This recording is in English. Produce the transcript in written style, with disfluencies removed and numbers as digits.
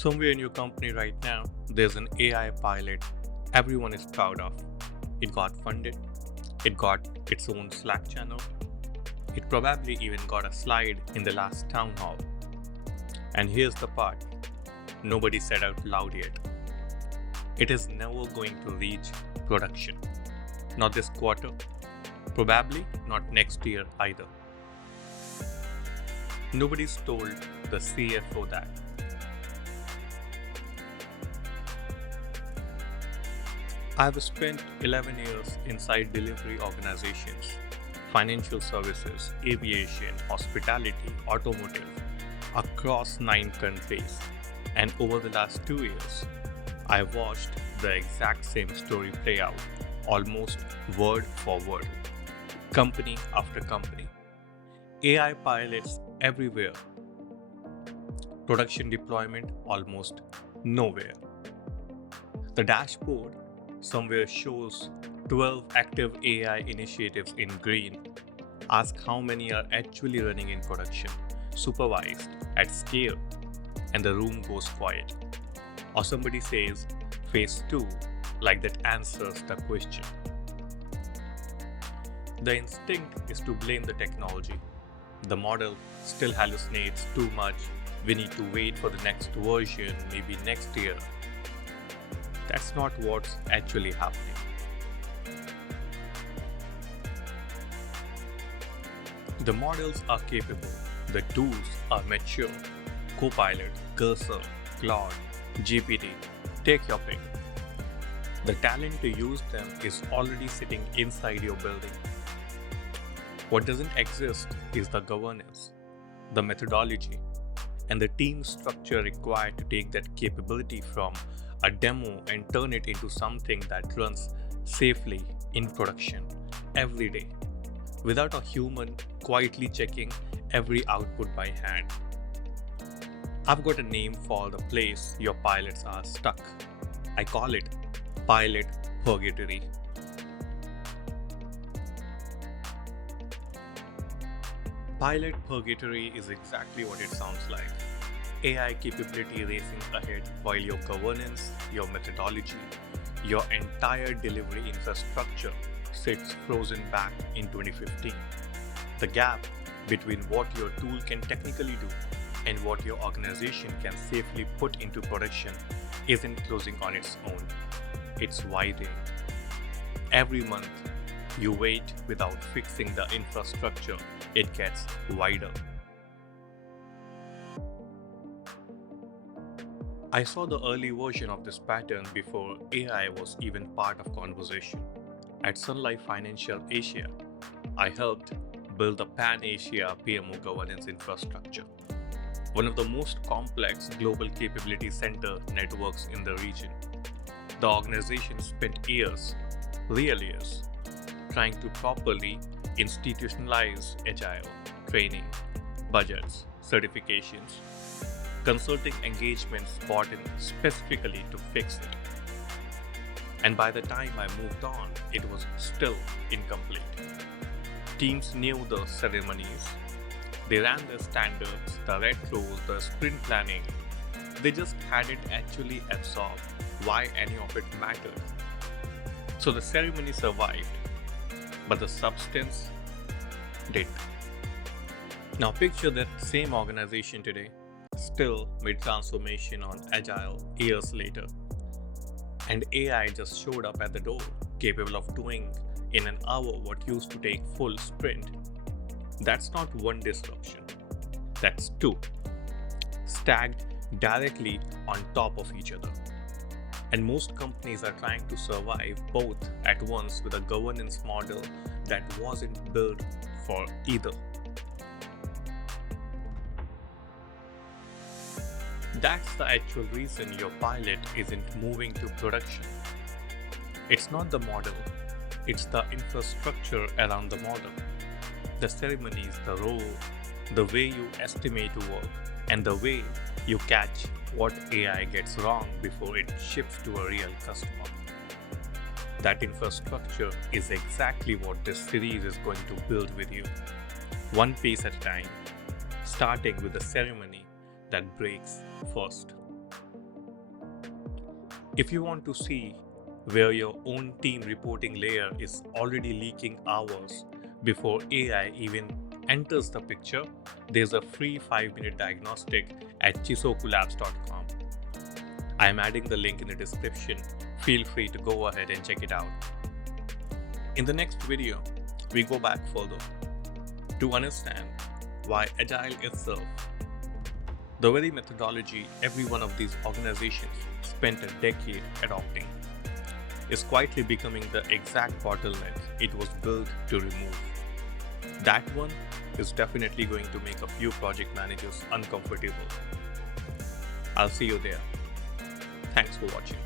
Somewhere in your company right now, there's an AI pilot everyone is proud of. It got funded, it got its own Slack channel, it probably even got a slide in the last town hall. And here's the part nobody said out loud yet. It is never going to reach production. Not this quarter, probably not next year either. Nobody's told the CFO that. I've spent 11 years inside delivery organizations, financial services, aviation, hospitality, automotive, across 9 countries. And over the last 2 years, I watched the exact same story play out, almost word for word, company after company. AI pilots everywhere. Production deployment almost nowhere. The dashboard somewhere shows 12 active AI initiatives in green. Ask how many are actually running in production, supervised, at scale, and the room goes quiet. Or somebody says, phase 2, like that answers the question. The instinct is to blame the technology. The model still hallucinates too much. We need to wait for the next version, maybe next year. That's not what's actually happening. The models are capable, the tools are mature. Copilot, Cursor, Claude, GPT, take your pick. The talent to use them is already sitting inside your building. What doesn't exist is the governance, the methodology, and the team structure required to take that capability from a demo and turn it into something that runs safely in production every day, without a human quietly checking every output by hand. I've got a name for the place your pilots are stuck. I call it Pilot Purgatory. Pilot Purgatory is exactly what it sounds like. AI capability racing ahead while your governance, your methodology, your entire delivery infrastructure sits frozen back in 2015. The gap between what your tool can technically do and what your organization can safely put into production isn't closing on its own. It's widening. Every month, you wait without fixing the infrastructure, it gets wider. I saw the early version of this pattern before AI was even part of conversation. At Sun Life Financial Asia, I helped build the Pan-Asia PMO governance infrastructure, one of the most complex global capability center networks in the region. The organization spent years, real years, trying to properly institutionalize Agile, training, budgets, certifications, consulting engagements brought in specifically to fix it. And by the time I moved on, it was still incomplete. Teams knew the ceremonies, they ran the standards, the retros, the sprint planning. They just hadn't actually absorbed why any of it mattered. So the ceremony survived, but the substance didn't. Now picture that same organization today, still mid-transformation on Agile years later. And AI just showed up at the door, capable of doing in an hour what used to take full sprint. That's not one disruption, that's 2, stacked directly on top of each other. And most companies are trying to survive both at once with a governance model that wasn't built for either. That's the actual reason your pilot isn't moving to production. It's not the model, it's the infrastructure around the model. The ceremonies, the role, the way you estimate work, and the way you catch what AI gets wrong before it ships to a real customer. That infrastructure is exactly what this series is going to build with you, one piece at a time, starting with the ceremony that breaks first. If you want to see where your own team reporting layer is already leaking hours before AI even enters the picture, there's a free 5-minute diagnostic at chisokulabs.com. I'm adding the link in the description. Feel free to go ahead and check it out. In the next video, we go back further to understand why Agile itself, the very methodology every one of these organizations spent a decade adopting, is quietly becoming the exact bottleneck it was built to remove. That one is definitely going to make a few project managers uncomfortable. I'll see you there. Thanks for watching.